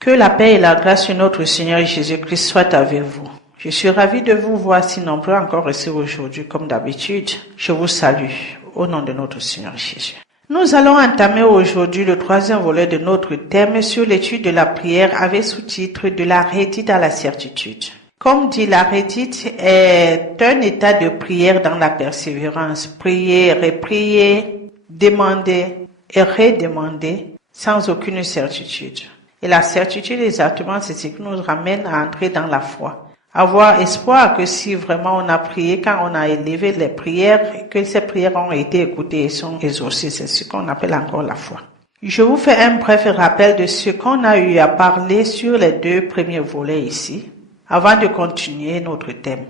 Que la paix et la grâce de notre Seigneur Jésus-Christ soient avec vous. Je suis ravi de vous voir si nombreux encore ici aujourd'hui comme d'habitude. Je vous salue au nom de notre Seigneur Jésus. Nous allons entamer aujourd'hui le troisième volet de notre thème sur l'étude de la prière avec sous-titre de la rédite à la certitude. Comme dit, la rédite est un état de prière dans la persévérance. Prier, reprier, demander et redemander sans aucune certitude. Et la certitude exactement, c'est ce qui nous ramène à entrer dans la foi. Avoir espoir que si vraiment on a prié, quand on a élevé les prières, que ces prières ont été écoutées et sont exaucées, c'est ce qu'on appelle encore la foi. Je vous fais un bref rappel de ce qu'on a eu à parler sur les deux premiers volets ici, avant de continuer notre thème.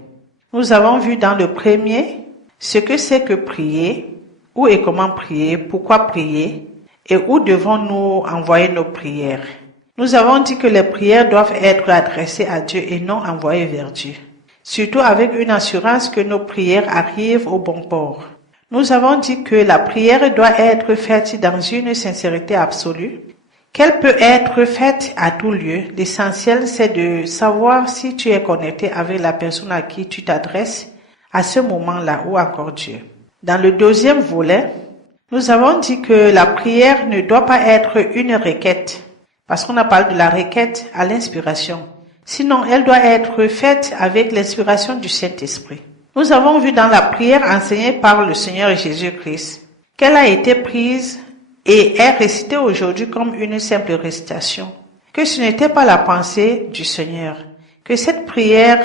Nous avons vu dans le premier ce que c'est que prier, où et comment prier, pourquoi prier, et où devons-nous envoyer nos prières. Nous avons dit que les prières doivent être adressées à Dieu et non envoyées vers Dieu. Surtout avec une assurance que nos prières arrivent au bon port. Nous avons dit que la prière doit être faite dans une sincérité absolue, qu'elle peut être faite à tout lieu. L'essentiel, c'est de savoir si tu es connecté avec la personne à qui tu t'adresses à ce moment-là ou encore Dieu. Dans le deuxième volet, nous avons dit que la prière ne doit pas être une requête. Parce qu'on a parlé de la requête à l'inspiration. Sinon, elle doit être faite avec l'inspiration du Saint-Esprit. Nous avons vu dans la prière enseignée par le Seigneur Jésus-Christ qu'elle a été prise et est récitée aujourd'hui comme une simple récitation. Que ce n'était pas la pensée du Seigneur. Que cette prière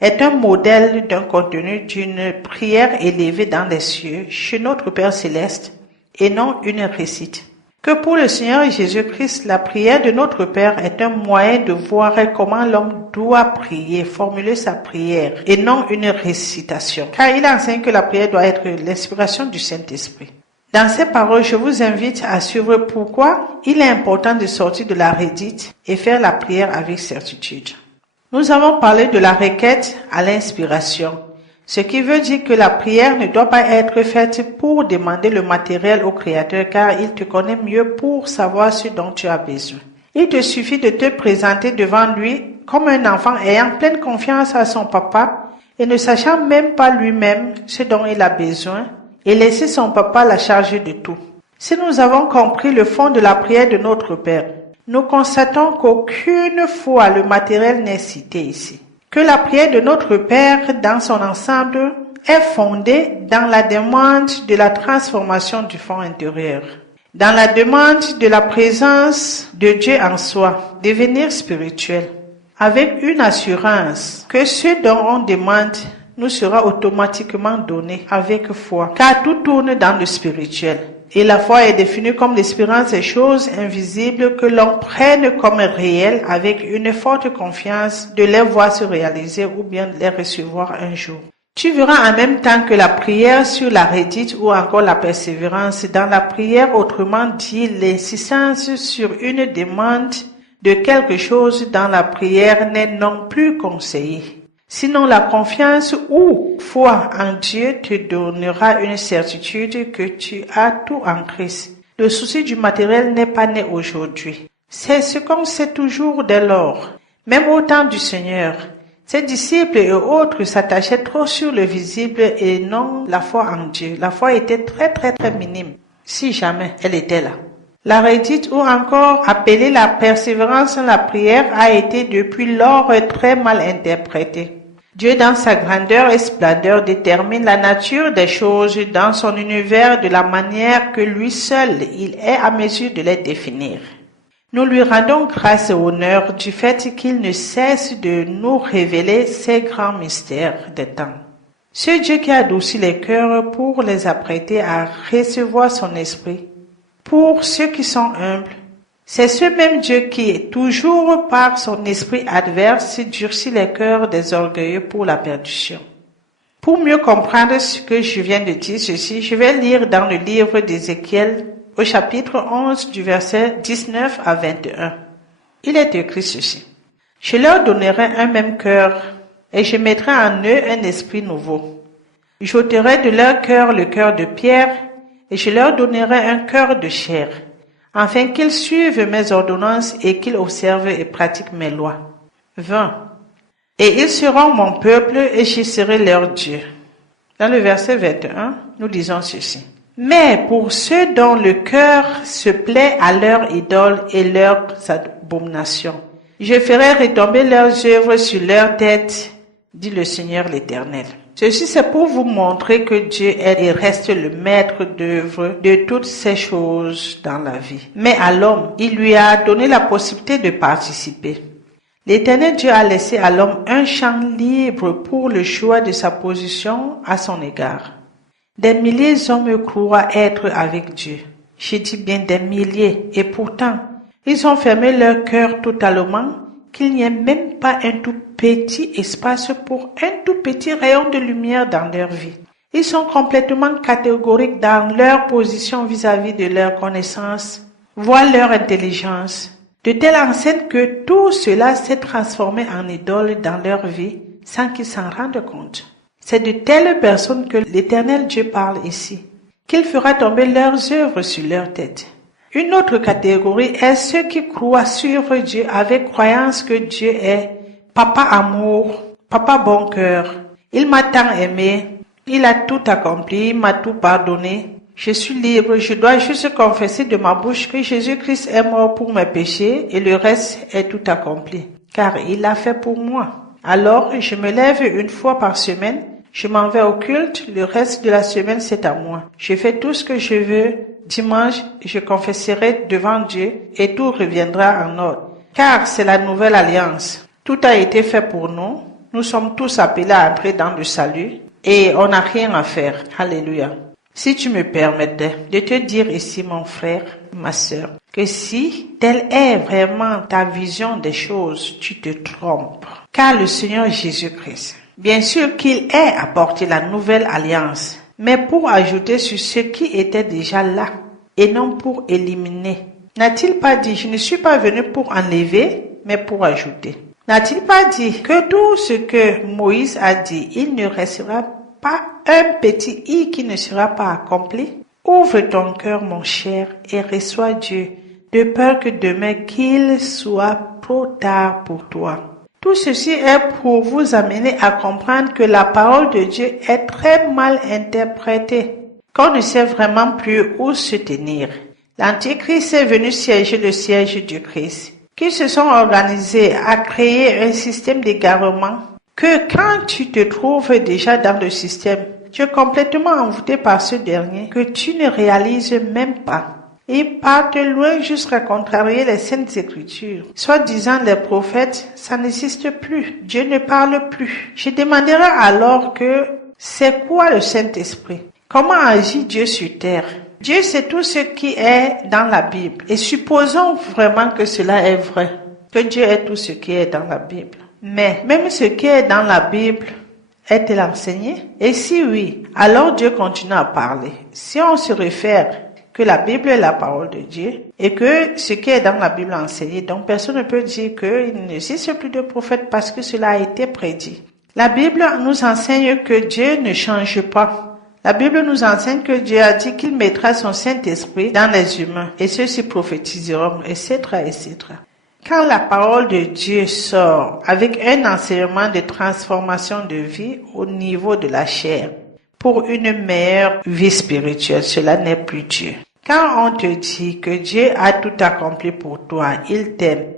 est un modèle d'un contenu d'une prière élevée dans les cieux chez notre Père Céleste et non une récite. Que pour le Seigneur Jésus-Christ, la prière de notre Père est un moyen de voir comment l'homme doit prier, formuler sa prière, et non une récitation. Car il enseigne que la prière doit être l'inspiration du Saint-Esprit. Dans ces paroles, je vous invite à suivre pourquoi il est important de sortir de la rédite et faire la prière avec certitude. Nous avons parlé de la requête à l'inspiration. Ce qui veut dire que la prière ne doit pas être faite pour demander le matériel au Créateur car il te connaît mieux pour savoir ce dont tu as besoin. Il te suffit de te présenter devant lui comme un enfant ayant pleine confiance à son papa et ne sachant même pas lui-même ce dont il a besoin et laisser son papa la charger de tout. Si nous avons compris le fond de la prière de notre Père, nous constatons qu'aucune fois le matériel n'est cité ici. Que la prière de notre Père dans son ensemble est fondée dans la demande de la transformation du fond intérieur, dans la demande de la présence de Dieu en soi, devenir spirituel, avec une assurance que ce dont on demande nous sera automatiquement donné avec foi, car tout tourne dans le spirituel. Et la foi est définie comme l'espérance des choses invisibles que l'on prenne comme réelles avec une forte confiance de les voir se réaliser ou bien de les recevoir un jour. Tu verras en même temps que la prière sur la rédite ou encore la persévérance dans la prière, autrement dit l'insistance sur une demande de quelque chose dans la prière n'est non plus conseillée. Sinon, la confiance ou foi en Dieu te donnera une certitude que tu as tout en Christ. Le souci du matériel n'est pas né aujourd'hui. C'est ce qu'on sait toujours dès lors. Même au temps du Seigneur, ses disciples et autres s'attachaient trop sur le visible et non la foi en Dieu. La foi était très minime, si jamais elle était là. La rédite ou encore appelée la persévérance dans la prière a été depuis lors très mal interprétée. Dieu dans sa grandeur et splendeur détermine la nature des choses dans son univers de la manière que lui seul il est à mesure de les définir. Nous lui rendons grâce et honneur du fait qu'il ne cesse de nous révéler ces grands mystères des temps. Ce Dieu qui adoucit les cœurs pour les apprêter à recevoir son esprit, pour ceux qui sont humbles, c'est ce même Dieu qui, toujours par son esprit adverse, durcit les cœurs des orgueilleux pour la perdition. Pour mieux comprendre ce que je viens de dire ceci, je vais lire dans le livre d'Ézéchiel, au chapitre 11 du verset 19 à 21. Il est écrit ceci. « Je leur donnerai un même cœur, et je mettrai en eux un esprit nouveau. J'ôterai de leur cœur le cœur de pierre, et je leur donnerai un cœur de chair. afin qu'ils suivent mes ordonnances et qu'ils observent et pratiquent mes lois. 20. Et ils seront mon peuple et je serai leur Dieu. Dans le verset 21, nous disons ceci. Mais pour ceux dont le cœur se plaît à leurs idoles et leurs abominations, je ferai retomber leurs œuvres sur leurs têtes, dit le Seigneur l'Éternel. Ceci c'est pour vous montrer que Dieu est et reste le maître d'œuvre de toutes ces choses dans la vie. Mais à l'homme, il lui a donné la possibilité de participer. L'Éternel Dieu a laissé à l'homme un champ libre pour le choix de sa position à son égard. Des milliers d'hommes croient être avec Dieu. Je dis bien des milliers, et pourtant, ils ont fermé leur cœur totalement, qu'il n'y ait même pas un tout petit espace pour un tout petit rayon de lumière dans leur vie. Ils sont complètement catégoriques dans leur position vis-à-vis de leur connaissance, voire leur intelligence. De telle enseigne que tout cela s'est transformé en idole dans leur vie sans qu'ils s'en rendent compte. C'est de telles personnes que l'Éternel Dieu parle ici, qu'il fera tomber leurs œuvres sur leur tête. Une autre catégorie est ceux qui croient suivre Dieu avec croyance que Dieu est Papa amour, Papa bon cœur. Il m'a tant aimé, il a tout accompli, il m'a tout pardonné. Je suis libre, je dois juste confesser de ma bouche que Jésus-Christ est mort pour mes péchés et le reste est tout accompli, car il l'a fait pour moi. Alors, je me lève une fois par semaine, je m'en vais au culte, le reste de la semaine c'est à moi. Je fais tout ce que je veux, dimanche je confesserai devant Dieu et tout reviendra en ordre, car c'est la nouvelle alliance. Tout a été fait pour nous, nous sommes tous appelés à entrer dans le salut et on n'a rien à faire. Alléluia. Si tu me permettais de te dire ici, mon frère, ma sœur, que si telle est vraiment ta vision des choses, tu te trompes. Car le Seigneur Jésus-Christ, bien sûr qu'il ait apporté la nouvelle alliance, mais pour ajouter sur ce qui était déjà là, et non pour éliminer. N'a-t-il pas dit, je ne suis pas venu pour enlever, mais pour ajouter? N'a-t-il pas dit que tout ce que Moïse a dit, il ne restera pas un petit i qui ne sera pas accompli? Ouvre ton cœur, mon cher, et reçois Dieu, de peur que demain qu'il soit trop tard pour toi. Tout ceci est pour vous amener à comprendre que la parole de Dieu est très mal interprétée, qu'on ne sait vraiment plus où se tenir. L'Antichrist est venu siéger le siège du Christ, qui se sont organisés à créer un système d'égarement que quand tu te trouves déjà dans le système, tu es complètement envoûté par ce dernier que tu ne réalises même pas. Ils partent loin jusqu'à contrarier les saintes écritures. Soit disant les prophètes, ça n'existe plus. Dieu ne parle plus. Je demanderai alors que c'est quoi le Saint-Esprit? Comment agit Dieu sur terre? Dieu c'est tout ce qui est dans la Bible. Et supposons vraiment que cela est vrai, que Dieu est tout ce qui est dans la Bible. Mais même ce qui est dans la Bible est-il enseigné? Et si oui, alors Dieu continue à parler. Si on se réfère que la Bible est la parole de Dieu et que ce qui est dans la Bible est enseigné, donc personne ne peut dire qu'il n'existe plus de prophète parce que cela a été prédit. La Bible nous enseigne que Dieu ne change pas. La Bible nous enseigne que Dieu a dit qu'il mettra son Saint-Esprit dans les humains et ceux-ci prophétiseront, etc., etc. Quand la parole de Dieu sort avec un enseignement de transformation de vie au niveau de la chair pour une meilleure vie spirituelle, cela n'est plus Dieu. Quand on te dit que Dieu a tout accompli pour toi, il t'aime,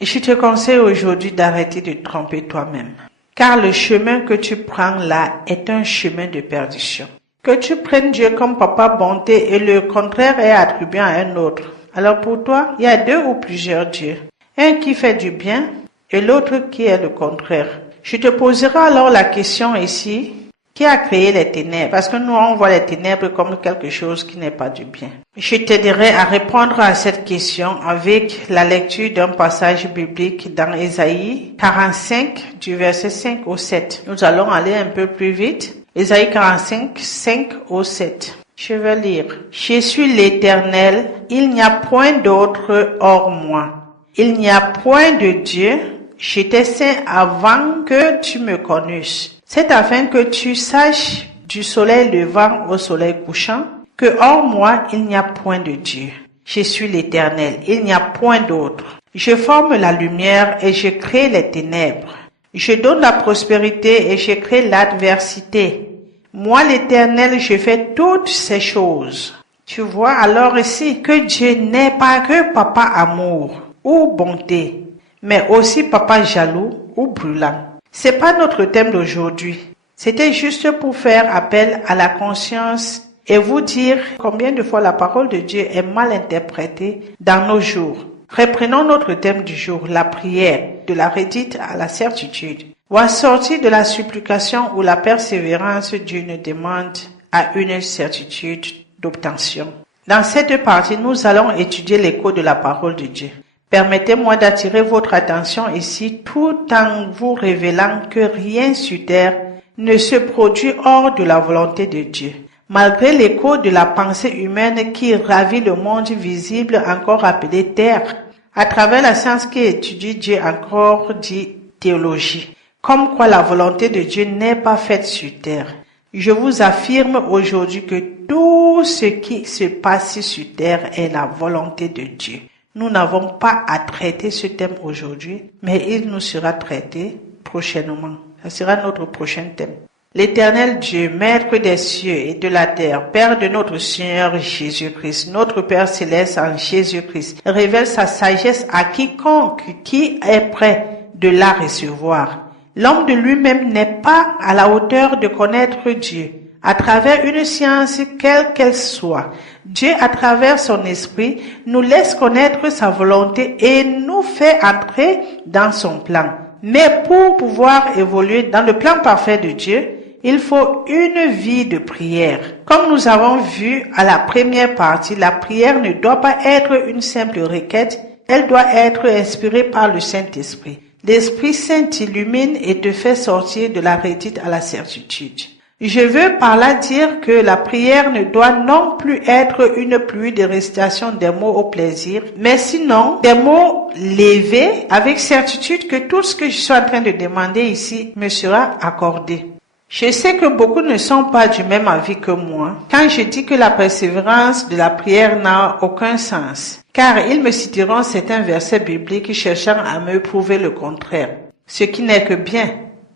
je te conseille aujourd'hui d'arrêter de te tromper toi-même. Car le chemin que tu prends là est un chemin de perdition. Que tu prennes Dieu comme papa bonté et le contraire est attribué à un autre. Alors pour toi, il y a deux ou plusieurs dieux. Un qui fait du bien et l'autre qui est le contraire. Je te poserai alors la question ici, qui a créé les ténèbres? Parce que nous, on voit les ténèbres comme quelque chose qui n'est pas du bien. Je t'aiderai à répondre à cette question avec la lecture d'un passage biblique dans Ésaïe 45, du verset 5 au 7. Nous allons aller un peu plus vite. Ésaïe 45, 5 au 7. Je vais lire. Je suis l'Éternel, il n'y a point d'autre hors moi. Il n'y a point de Dieu, j'étais saint avant que tu me connusses. C'est afin que tu saches du soleil levant au soleil couchant que hors moi il n'y a point de Dieu. Je suis l'Éternel, il n'y a point d'autre. Je forme la lumière et je crée les ténèbres. Je donne la prospérité et je crée l'adversité. Moi, l'Éternel, je fais toutes ces choses. Tu vois alors ici que Dieu n'est pas que papa amour ou bonté, mais aussi papa jaloux ou brûlant. C'est pas notre thème d'aujourd'hui. C'était juste pour faire appel à la conscience et vous dire combien de fois la parole de Dieu est mal interprétée dans nos jours. Reprenons notre thème du jour, la prière, de la redite à la certitude. Ou à sortir de la supplication ou la persévérance d'une demande à une certitude d'obtention. Dans cette partie, nous allons étudier l'écho de la parole de Dieu. Permettez-moi d'attirer votre attention ici tout en vous révélant que rien sur terre ne se produit hors de la volonté de Dieu. Malgré l'écho de la pensée humaine qui ravit le monde visible encore appelé terre, à travers la science qui étudie Dieu encore dit théologie, comme quoi la volonté de Dieu n'est pas faite sur terre. Je vous affirme aujourd'hui que tout ce qui se passe sur terre est la volonté de Dieu. Nous n'avons pas à traiter ce thème aujourd'hui, mais il nous sera traité prochainement. Ce sera notre prochain thème. L'Éternel Dieu, Maître des cieux et de la terre, Père de notre Seigneur Jésus-Christ, notre Père céleste en Jésus-Christ, révèle sa sagesse à quiconque qui est prêt de la recevoir. L'homme de lui-même n'est pas à la hauteur de connaître Dieu. À travers une science quelle qu'elle soit, Dieu, à travers son esprit, nous laisse connaître sa volonté et nous fait entrer dans son plan. Mais pour pouvoir évoluer dans le plan parfait de Dieu, il faut une vie de prière. Comme nous avons vu à la première partie, la prière ne doit pas être une simple requête, elle doit être inspirée par le Saint-Esprit. L'Esprit Saint t'illumine et te fait sortir de la redite à la certitude. Je veux par là dire que la prière ne doit non plus être une pluie de récitation des mots au plaisir, mais sinon des mots levés avec certitude que tout ce que je suis en train de demander ici me sera accordé. Je sais que beaucoup ne sont pas du même avis que moi quand je dis que la persévérance de la prière n'a aucun sens, car ils me citeront certains versets bibliques cherchant à me prouver le contraire, ce qui n'est que bien.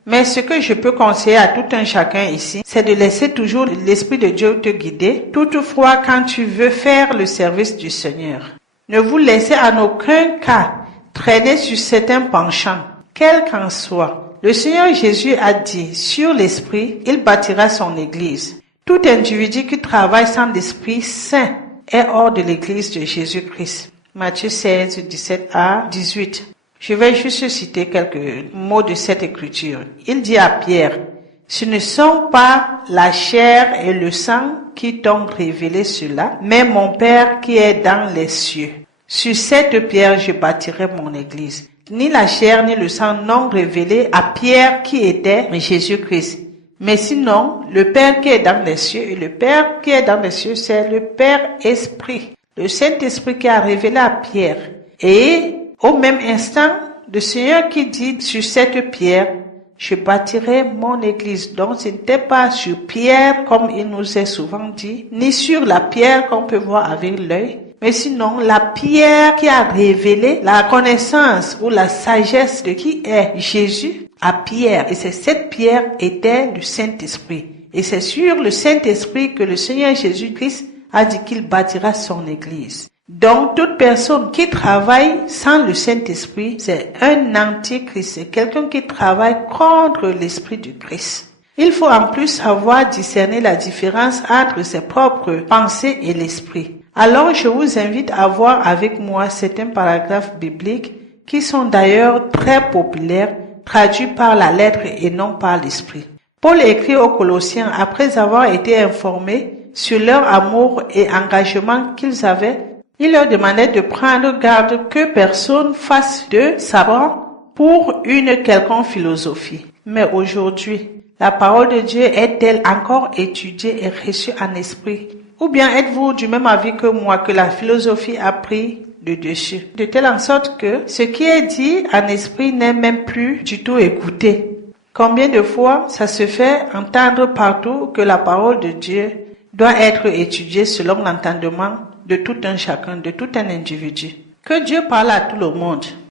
Mais ce que je peux conseiller à tout un chacun ici, c'est de laisser toujours l'Esprit de Dieu te guider, toutefois quand tu veux faire le service du Seigneur. Ne vous laissez en aucun cas traîner sur certains penchants, quel qu'en soit. Le Seigneur Jésus a dit, sur l'Esprit, il bâtira son Église. Tout individu qui travaille sans l'Esprit Saint est hors de l'Église de Jésus-Christ. Matthieu 16, 17 à 18. Je vais juste citer quelques mots de cette écriture. Il dit à Pierre, « Ce ne sont pas la chair et le sang qui t'ont révélé cela, mais mon Père qui est dans les cieux. Sur cette pierre, je bâtirai mon Église. » Ni la chair ni le sang n'ont révélé à Pierre qui était Jésus-Christ. Mais sinon, le Père qui est dans les cieux, et le Père qui est dans les cieux, c'est le Père Esprit, le Saint-Esprit qui a révélé à Pierre. Et au même instant, le Seigneur qui dit sur cette pierre, je bâtirai mon église. Donc ce n'était pas sur pierre comme il nous est souvent dit, ni sur la pierre qu'on peut voir avec l'œil, mais sinon la pierre qui a révélé la connaissance ou la sagesse de qui est Jésus à Pierre. Et c'est cette pierre était le Saint-Esprit. Et c'est sur le Saint-Esprit que le Seigneur Jésus-Christ a dit qu'il bâtira son église. Donc, toute personne qui travaille sans le Saint-Esprit, c'est un antichrist, c'est quelqu'un qui travaille contre l'Esprit du Christ. Il faut en plus savoir discerner la différence entre ses propres pensées et l'Esprit. Alors, je vous invite à voir avec moi certains paragraphes bibliques qui sont d'ailleurs très populaires, traduits par la lettre et non par l'Esprit. Paul écrit aux Colossiens après avoir été informés sur leur amour et engagement qu'ils avaient. Il leur demandait de prendre garde que personne fasse de savant pour une quelconque philosophie. Mais aujourd'hui, la parole de Dieu est-elle encore étudiée et reçue en esprit? Ou bien êtes-vous du même avis que moi que la philosophie a pris le dessus? De telle en sorte que ce qui est dit en esprit n'est même plus du tout écouté. Combien de fois ça se fait entendre partout que la parole de Dieu doit être étudiée selon l'entendement de tout un chacun, de tout un individu. Que Dieu parle à tout le monde.